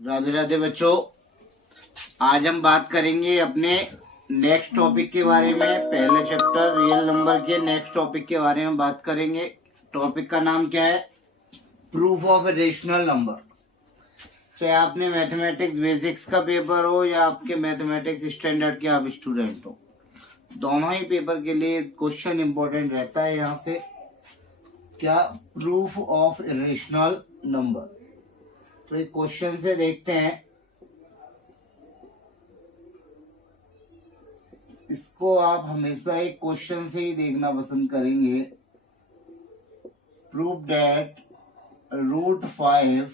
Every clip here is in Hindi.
राधे राधे बच्चों। आज हम बात करेंगे अपने नेक्स्ट टॉपिक के बारे में। पहले चैप्टर रियल नंबर के नेक्स्ट टॉपिक के बारे में बात करेंगे। टॉपिक का नाम क्या है? Proof of rational number. चाहे आपने मैथमेटिक्स बेसिक्स का पेपर हो या आपके मैथमेटिक्स स्टैंडर्ड के आप स्टूडेंट हो, दोनों ही पेपर के लिए क्वेश्चन इंपॉर्टेंट रहता है। यहाँ से क्या? Proof of rational number. तो एक क्वेश्चन से देखते हैं। इसको आप हमेशा एक क्वेश्चन से ही देखना पसंद करेंगे। Proof that √5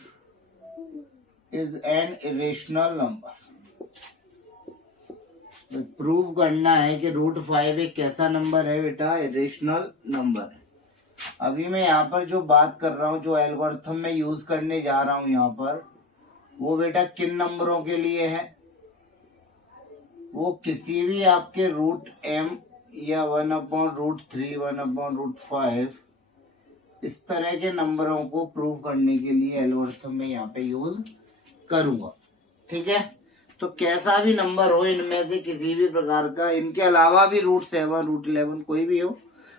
is an irrational number. Prove करना है कि √5 एक कैसा नंबर है बेटा? इरेशनल नंबर है। अभी मैं यहाँ पर जो बात कर रहा हूँ, जो एल्गोरिथम में यूज करने जा रहा हूँ यहाँ पर, वो बेटा किन नंबरों के लिए है? वो किसी भी आपके √m या 1/√3 1/√5 इस तरह के नंबरों को प्रूव करने के लिए एल्गोरिथम में यहाँ पे यूज करूँगा। ठीक है, तो कैसा भी नंबर हो, इनमें से किसी भी प्रकार का, इनके अलावा भी √7 √11 कोई भी हो,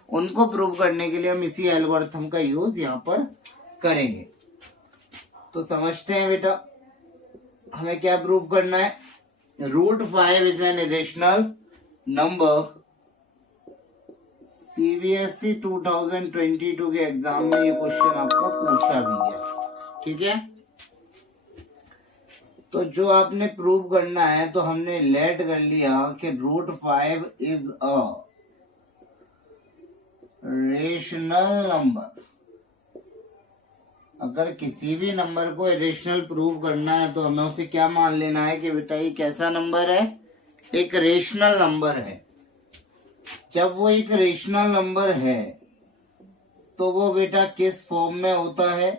उनको प्रूव करने के लिए हम इसी एल्गोरिथम का यूज यहाँ पर करेंगे। तो समझते हैं बेटा, हमें क्या प्रूव करना है? √5 is an irrational number. CBSE 2022 के एग्जाम में ये क्वेश्चन आपका पूछा भी गया। ठीक है, तो जो आपने प्रूव करना है, तो हमने लेट कर लिया कि √5 इज अ रेशनल नंबर। अगर किसी भी नंबर को इरेशनल प्रूव करना है तो हमें उसे क्या मान लेना है कि बेटा ये कैसा नंबर है? एक रेशनल नंबर है। जब वो एक रेशनल नंबर है तो वो बेटा किस फॉर्म में होता है?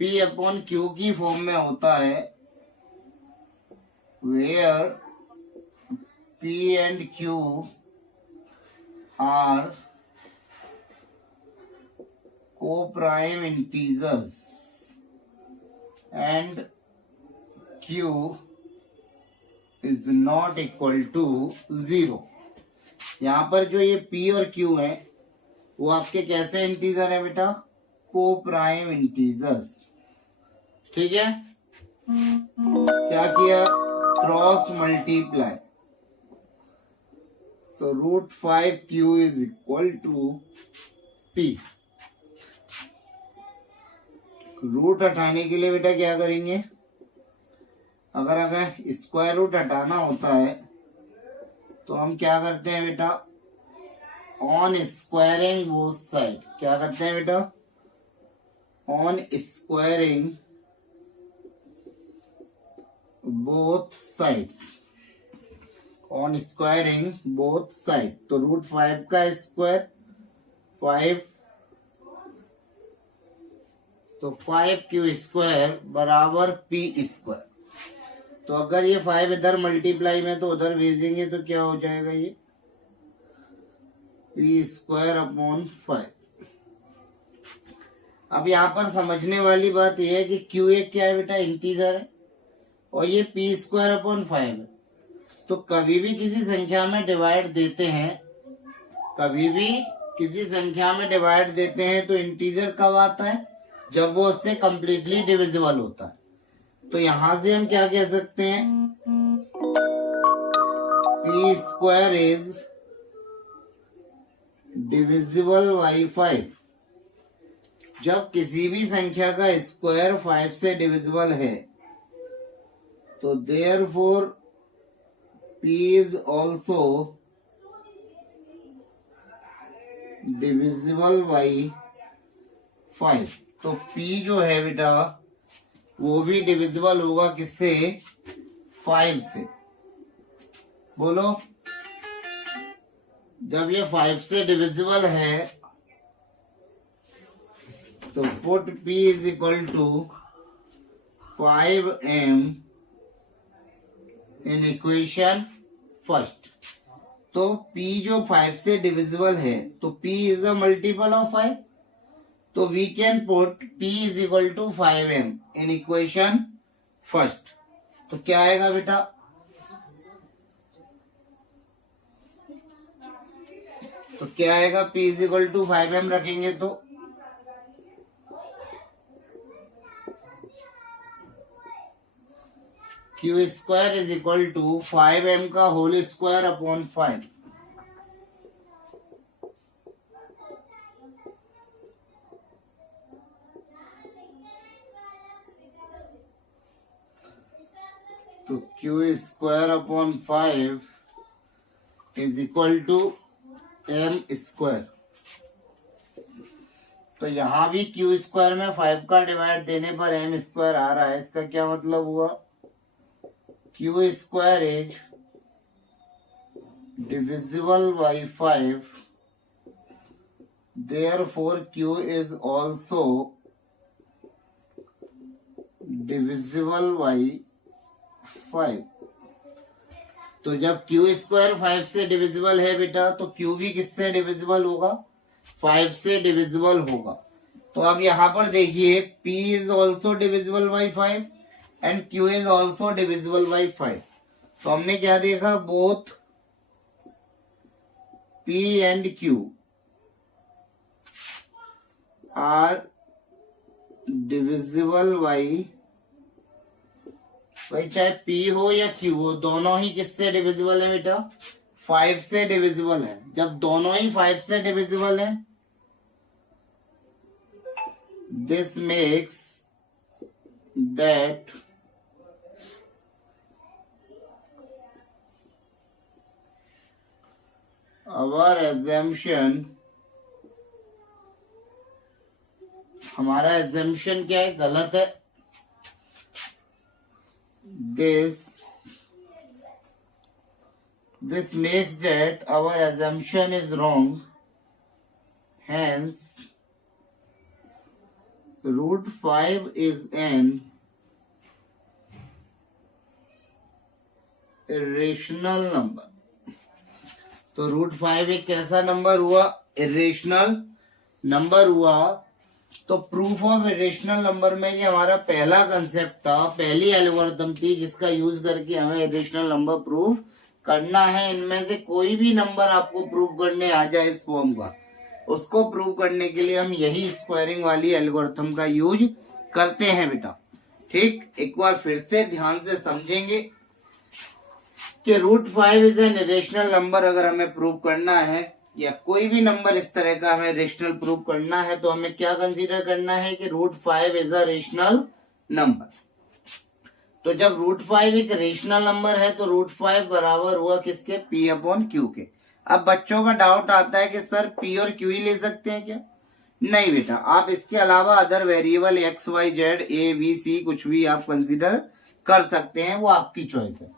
P/Q की फॉर्म में होता है, where P and Q are co-prime integers and Q is not equal to 0। यहाँ पर जो ये P और Q है वो आपके कैसे इंटीजर है बेटा? Coprime integers. ठीक है, क्या किया? Cross multiply. तो √5Q is equal to P। Root हटाने के लिए बेटा क्या करेंगे? अगर स्क्वायर रूट हटाना होता है तो हम क्या करते हैं बेटा? On squaring both side. क्या करते हैं बेटा? On squaring both side. On squaring both side. तो √5 का स्क्वायर 5, तो 5Q² बराबर P²। तो अगर ये 5 इधर मल्टीप्लाई में तो उधर भेजेंगे तो क्या हो जाएगा? ये P²/5। अब यहाँ पर समझने वाली बात यह है कि Q एक क्या है बेटा? इंटीजर है, और ये P²/5 है। तो कभी भी किसी संख्या में डिवाइड देते हैं, कभी भी किसी संख्या में डिवाइड देते हैं तो इंटीजर कब आता है? जब वो उससे कंप्लीटली डिविजिबल होता है। तो यहां से हम क्या कह सकते हैं? P² is divisible by 5। जब किसी भी संख्या का स्क्वायर 5 से डिविजिबल है तो therefore P is also divisible by 5। तो P जो है बेटा वो भी डिविजिबल होगा किससे? 5 से। बोलो, जब ये 5 से डिविजिबल है तो put P is equal to 5m in equation first. तो P जो 5 से डिविजिबल है तो P is a multiple of 5। तो we can put P is equal to 5m in equation first. तो क्या आएगा बेटा, तो क्या आएगा, P is equal to 5m रखेंगे तो Q square is equal to 5m का होल स्क्वायर अपॉन 5। तो Q square upon 5 is equal to m square. तो यहां भी Q स्क्वायर में 5 का डिवाइड देने पर m स्क्वायर आ रहा है। इसका क्या मतलब हुआ, Q square is divisible by 5, therefore Q is also divisible by 5। तो जब Q स्क्वायर 5 से डिविजिबल है बेटा, तो Q भी किससे डिविजिबल होगा, 5 से डिविजिबल होगा। तो अब यहां पर देखिए P is also divisible by 5 and Q is also divisible by 5। तो हमने क्या देखा, both P and Q are divisible by, भाई चाहे P हो या Q हो, दोनों ही किससे डिविजिबल है बेटा, 5 से डिविजिबल है। जब दोनों ही 5 से डिविजिबल है, this makes that our assumption, हमारा एजम्पशन क्या है, गलत है। This makes that our assumption is wrong. Hence, root 5 is an irrational number. तो रूट 5 एक कैसा नंबर हुआ, इरेशनल नंबर हुआ। तो प्रूफ ऑफ इरेशनल नंबर में ये हमारा पहला कंसेप्ट था, पहली एल्गोरिथम थी जिसका यूज करके हमें इरेशनल नंबर प्रूफ करना है। इनमें से कोई भी नंबर आपको प्रूव करने आ जाए इस फॉर्म का, उसको प्रूव करने के लिए हम यही स्क्वायरिंग वाली एल्गोरिथम का यूज करते हैं बेटा। ठीक, एक बार फिर से ध्यान से समझेंगे कि root 5 is an irrational number अगर हमें प्रूव करना है, या कोई भी नंबर इस तरह का हमें रेशनल प्रूव करना है, तो हमें क्या कंसीडर करना है कि root 5 is a rational number. तो जब रूट 5 एक रेशनल नंबर है तो रूट 5 बराबर हुआ किसके, P अपॉन Q के। अब बच्चों का डाउट आता है कि सर P और Q ही ले सकते हैं क्या, नहीं बेटा, आप इसके अलावा other variable x y z a b c कुछ भी आप कंसीडर कर सकते हैं, वो आपकी चॉइस है।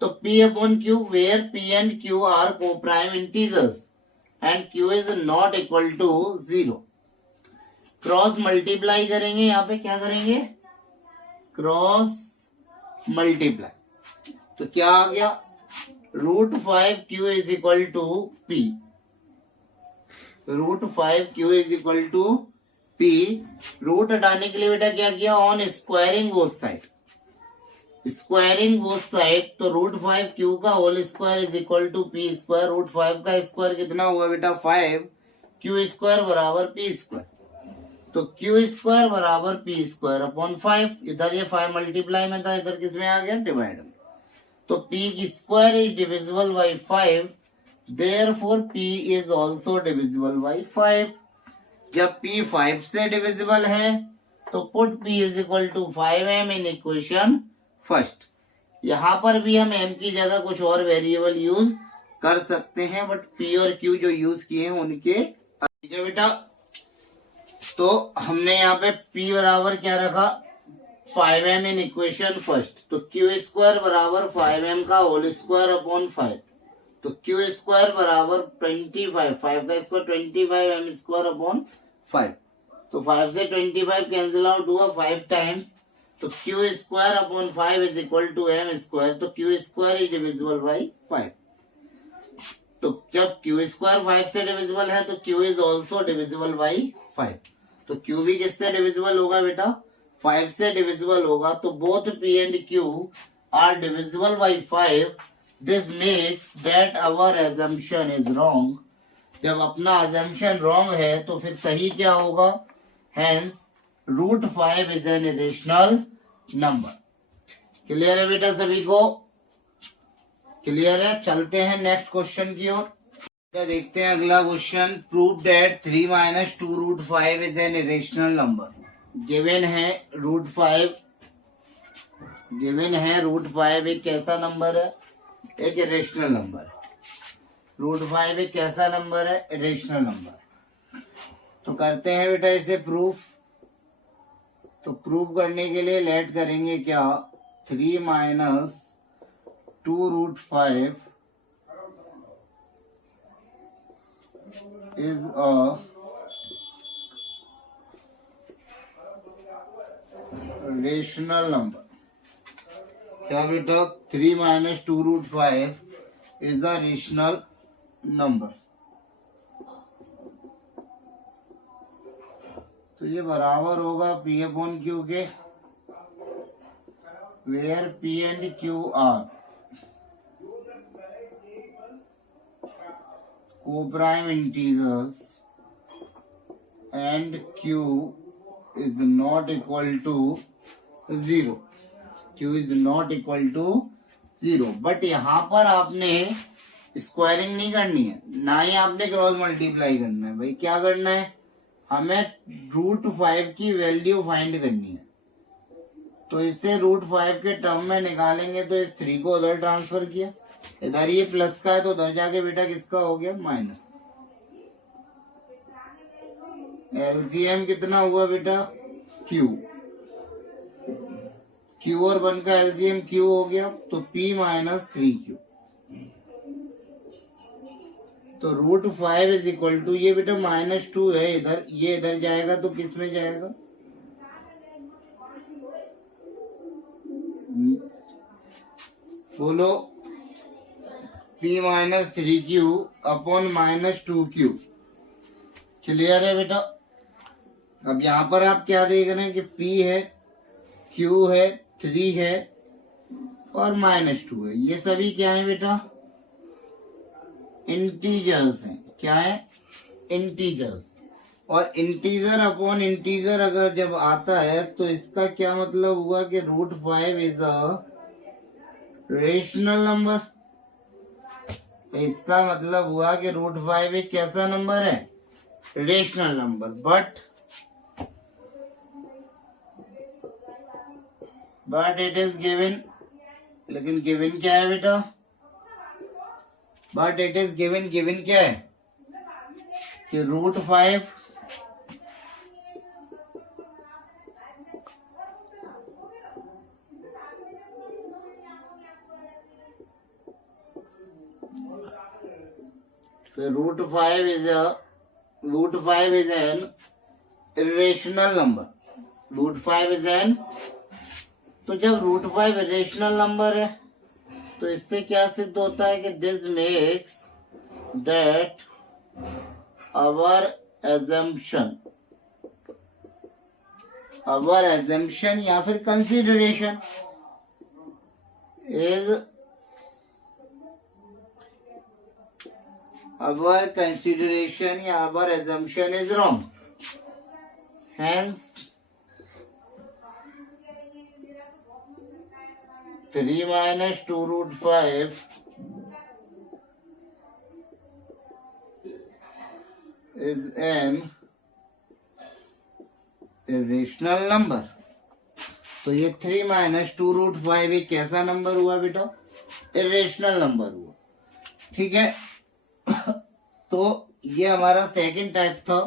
तो P upon Q where P and Q are coprime integers and Q is not equal to 0। Cross multiply करेंगे, यहाँ पे क्या करेंगे, क्रॉस मल्टीप्लाई। तो क्या आ गया, root 5 Q is equal to P, root 5 Q is equal to P। Root हटाने के लिए बेटा क्या किया, on squaring both side, squaring both side. तो रूट 5 Q का whole square is equal to P square. Root 5 का स्क्वायर कितना हुआ बेटा, 5, Q स्क्वायर बराबर P स्क्वायर। तो Q स्क्वायर बराबर P स्क्वायर अपॉन 5। इधर ये 5 मल्टीप्लाई में था, इधर किस में आ गया, डिवाइड में। तो P square is divisible by 5, therefore P is also divisible by 5। जब P 5 से डिविजिबल है तो put P is equal to 5m in equation first. यहाँ पर भी हम m की जगह कुछ और वेरिएबल यूज कर सकते हैं, बट P और Q जो यूज किए हैं उनके, ठीक है बेटा। तो हमने यहाँ पे P बराबर क्या रखा, 5m इन इक्वेशन फर्स्ट। तो Q स्क्वायर बराबर 5m का होल स्क्वायर अपॉन 5। तो Q स्क्वायर बराबर 25, 5 का स्क्वायर 25m स्क्वायर अपॉन 5। तो 5 से 25 कैंसिल आउट हुआ 5 टाइम्स। तो Q square upon 5 is equal to m square. तो Q square is divisible by 5। तो जब Q स्क्वायर 5 से डिविजिबल है तो Q is also divisible by 5। तो Q भी किससे डिविजिबल होगा बेटा, 5 से डिविजिबल होगा, तो both P and Q are divisible by 5. This makes that our assumption is wrong. जब अपना assumption wrong है तो फिर सही क्या होगा? Hence √5 is an irrational number. Clear है बेटा सभी को? क्लियर है? चलते हैं नेक्स्ट क्वेश्चन की ओर। देखते हैं अगला question. Prove that 3 - 2√5 is an irrational number. Given है √5, गिवन है √5 एक कैसा नंबर है? एक इरेशनल नंबर है। √5 एक कैसा नंबर है? Irrational number. तो करते हैं बेटा इसे प्रूफ। तो प्रूफ करने के लिए लेट करेंगे क्या? 3 - 2√5 is a rational number. क्या बेटा? 3 - 2√5 is a rational number. तो ये बराबर होगा P/Q के, where P and Q are co-prime integers and Q is not equal to 0. Q is not equal to 0. But यहाँ पर आपने स्क्वायरिंग नहीं करनी है, ना ही आपने क्रॉस मल्टीप्लाई करना है। भाई क्या करना है? हमें √5 की वैल्यू फाइंड करनी है। तो इससे √5 के टर्म में निकालेंगे तो इस 3 को उधर ट्रांसफर किया, इधर ये प्लस का है तो उधर जाके बेटा किसका हो गया? माइनस। एलसीएम कितना हुआ बेटा? Q। Q और 1 का एलसीएम Q हो गया, तो P - 3Q। तो √5 इज इक्वल टू, ये बेटा -2 है इधर, ये इधर जाएगा तो किस में जाएगा? बोलो। P - 3Q upon -2Q। Clear है बेटा? अब यहाँ पर आप क्या देख रहे हैं कि P है, Q है, 3 है और -2 है। ये सभी क्या है बेटा? इंटीजर्स हैं। क्या है? इंटीजर्स। और इंटीजर अपॉन इंटीजर अगर जब आता है तो इसका क्या मतलब हुआ कि √5 इज अ रेशनल नंबर। इसका मतलब हुआ कि √5 एक कैसा नंबर है? Rational number. But it is given, लेकिन गिवन क्या है बेटा? But it is given, given क्या है? कि √5 √5 is an irrational number. √5 is an, तो जब √5 irrational नंबर है तो इससे क्या सिद्ध होता है कि this makes that our assumption या फिर कंसिडरेशन is our consideration या our assumption is wrong. Hence 3 - 2√5 is an irrational number. तो ये 3 - 2√5 एक कैसा नंबर हुआ बेटा? इरेशनल नंबर हुआ। ठीक है। तो ये हमारा सेकंड टाइप था।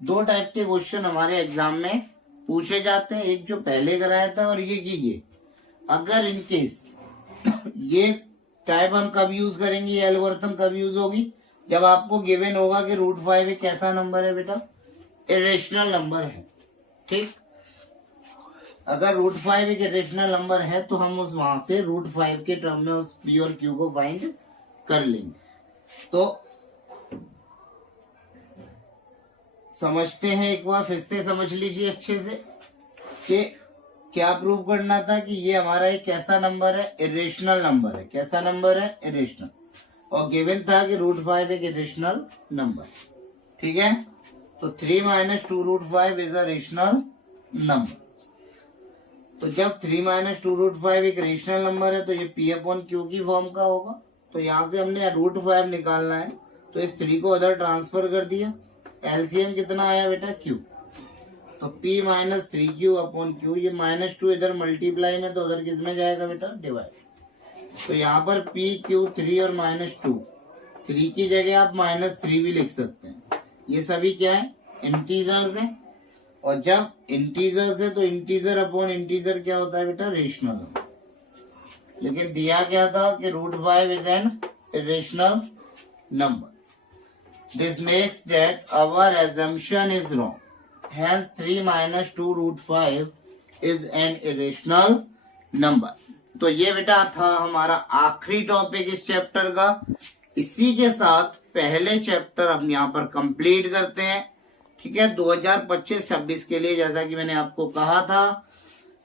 2 टाइप के क्वेश्चन हमारे एग्जाम में पूछे जाते हैं, एक जो पहले कराया था और ये अगर इन केस ये टाइप हम कब यूज करेंगे, ये एल्गोरिथम कब यूज होगी? जब आपको गिवन होगा कि √5 एक कैसा नंबर है बेटा? इरेशनल नंबर है। ठीक। अगर √5 एक इरेशनल नंबर है तो हम उस वहां से √5 के टर्म में उस P और Q को फाइंड कर लेंगे। तो समझते हैं, एक बार फिर से समझ लीजिए अच्छे से कि क्या प्रूव करना था कि ये हमारा एक कैसा नंबर है, इरेशनल नंबर है। कैसा नंबर है, इरेशनल। और गिवन था कि √5 एक इरेशनल नंबर, ठीक है। तो 3 - 2 √5 इज अ रेशनल नंबर। तो जब 3 - 2 √5 एक रेशनल नंबर है तो ये P/Q की फॉर्म का होगा। तो यहाँ से हमने √5 निकालना है, तो इस 3 को उधर ट्रांसफर कर दिया। एलसीएम कितना आया बेटा, Q। तो P - 3Q/Q, ये -2 इधर मल्टीप्लाई में, तो उधर किस में जाएगा बेटा, डिवाइड। तो यहाँ पर PQ3 और -2, 3 की जगह आप -3 भी लिख सकते हैं। ये सभी क्या है, इंटीजर्स हैं। और जब इंटीजर्स है तो इंटीजर अपॉन इंटीजर क्या होता है बेटा, रेशनल। लेकिन दिया क्या था कि √5 is an irrational number. This makes that our assumption is wrong, hence 3 - 2 √5 is an irrational number. तो ये बेटा था हमारा आखिरी टॉपिक इस चैप्टर का। इसी के साथ पहले चैप्टर हम यहाँ पर कंप्लीट करते हैं, ठीक है। 2025-26 के लिए, जैसा कि मैंने आपको कहा था,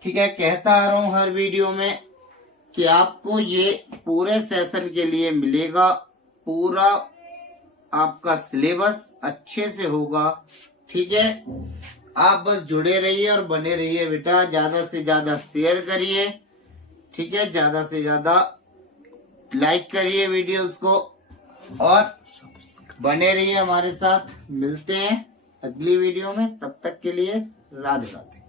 ठीक है, कहता आ रहा हूँ हर वीडियो में कि आपको ये पूरे सेशन के लिए मिलेगा। पूरा आपका सिलेबस अच्छे से होगा, ठीक है। आप बस जुड़े रहिए और बने रहिए बेटा। ज्यादा से ज्यादा शेयर करिए, ठीक है, ज्यादा से ज्यादा लाइक करिए वीडियोस को, और बने रहिए हमारे साथ। मिलते हैं अगली वीडियो में, तब तक के लिए राधे राधे।